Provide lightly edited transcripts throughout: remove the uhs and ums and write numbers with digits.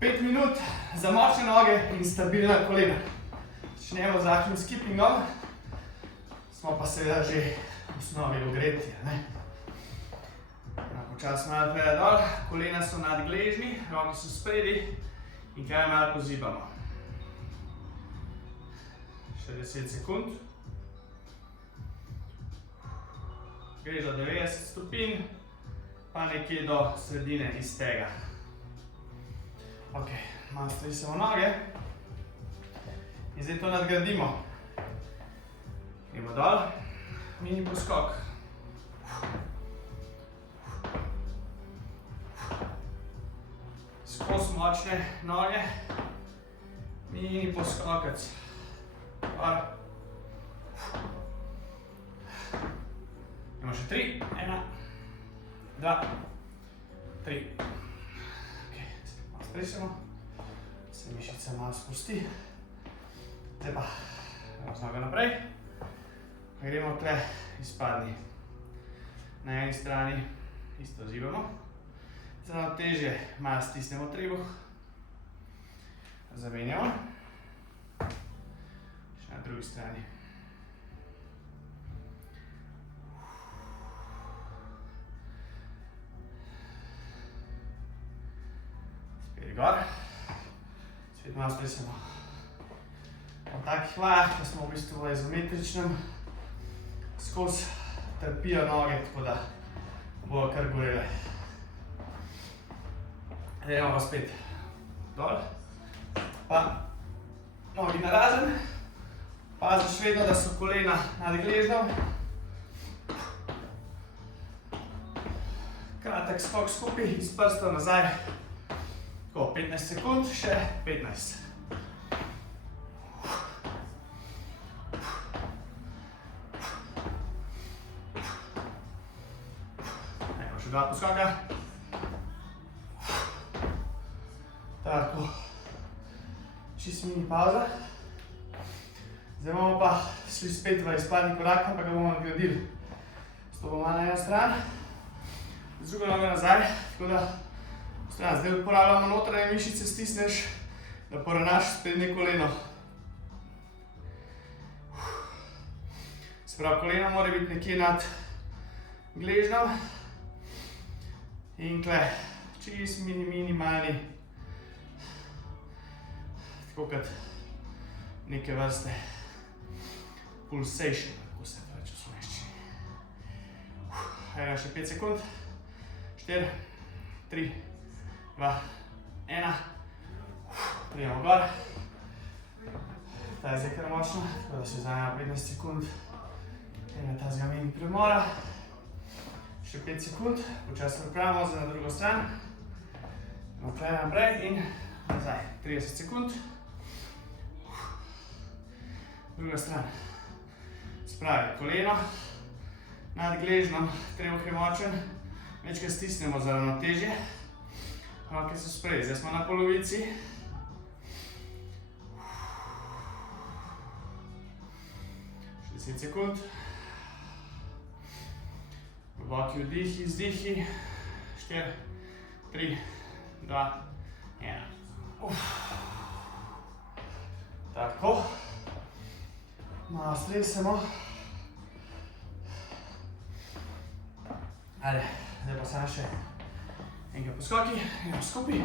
5 minut za močne noge in stabilna kolena. Začnemo z rahlim skippingom. Smo pa seveda že v osnovi ogreti. Počasi malo prej dol, kolena so nad gležnji, roke so spredi in kaj malo pozibamo. Še 10 sekund. Gre za 90 stopinj, pa nekje do sredine iz tega. Ok, malo stresemo noge in zdaj to nadgradimo. Gremo dol, mini poskok. Skozi močne noge, mini poskokec. Imamo še 3, 1, 2, 3. Malo stresemo, se mišica malo spusti. Zdaj pa z noga naprej. Gremo tle izpadni. Na eni strani isto zibamo. Za ravnotežje malo stisnemo trebuh. Zamenjamo. Še na drugi strani. Spet gor. Spet malo stresemo. Po takih vajah, ko smo v bistvu v izometričnem, skozi trpijo noge, tako da bojo kar gorele. Gremo pa spet dol, pa nogi narazen. Paziš vedno, da so kolena nad gležnjem. Kratek skok skupaj, iz prstov nazaj. Tako, 15 sekund, še 15. Še 2 poskoka. Tako, čist mini pauza. Zdaj bomo pa šli spet v izpadni korak, pa ga bomo nadgradili. Stopimo malo na eno stran, z drugo nogo nazaj, tako da zdaj uporabljamo notranje mišice, stisneš, da poravnaš sprednje koleno. Se pravi, koleno mora biti nekje nad gležnjem in tle čist minimalni, tako kot neke vrste pulsation, kako se to reče v slovenščini. Evo še 5 sekund, 4, 3, 2, 1, prijemo gor. Ta je zdaj kar močno, tako da se vzamemo 15 sekund enega tazga mini premora. Še 5 sekund, počasi pripravimo za na drugo stran. Naprej in nazaj, 30 sekund. Druga stran. Spravi koleno nad gležnjem, trebuh je močen, večkrat stisnemo za ravnotežje. Roke so sprej, zdaj smo na polovici. Še 10 sekund. Globoki vdihi, izdihi. 4, 3, 2, 1. Tako. Malo stresemo. Ajde, zdaj pa samo še enega poskoki, gremo skupaj.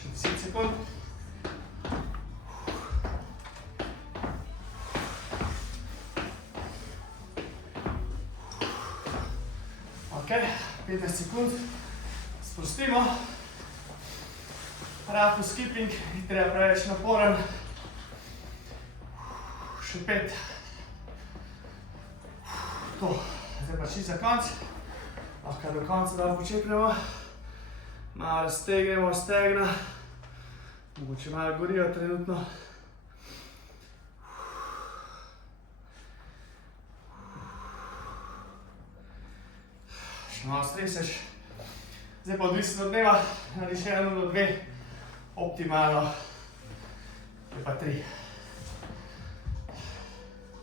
Še 10 sekund. Ok, 15 sekund. Sprostimo. Rahel skipping, ni treba preveč naporen. Še 5. To, zdaj pa čisto za konc. Lahko do konca dobro počepnemo. Malo raztegnemo stegna. Mogoče malo gorijo trenutno. Še malo streseš. Zdaj pa odvisno od dneva, naredi še 1 do 2. Optimalno je pa 3.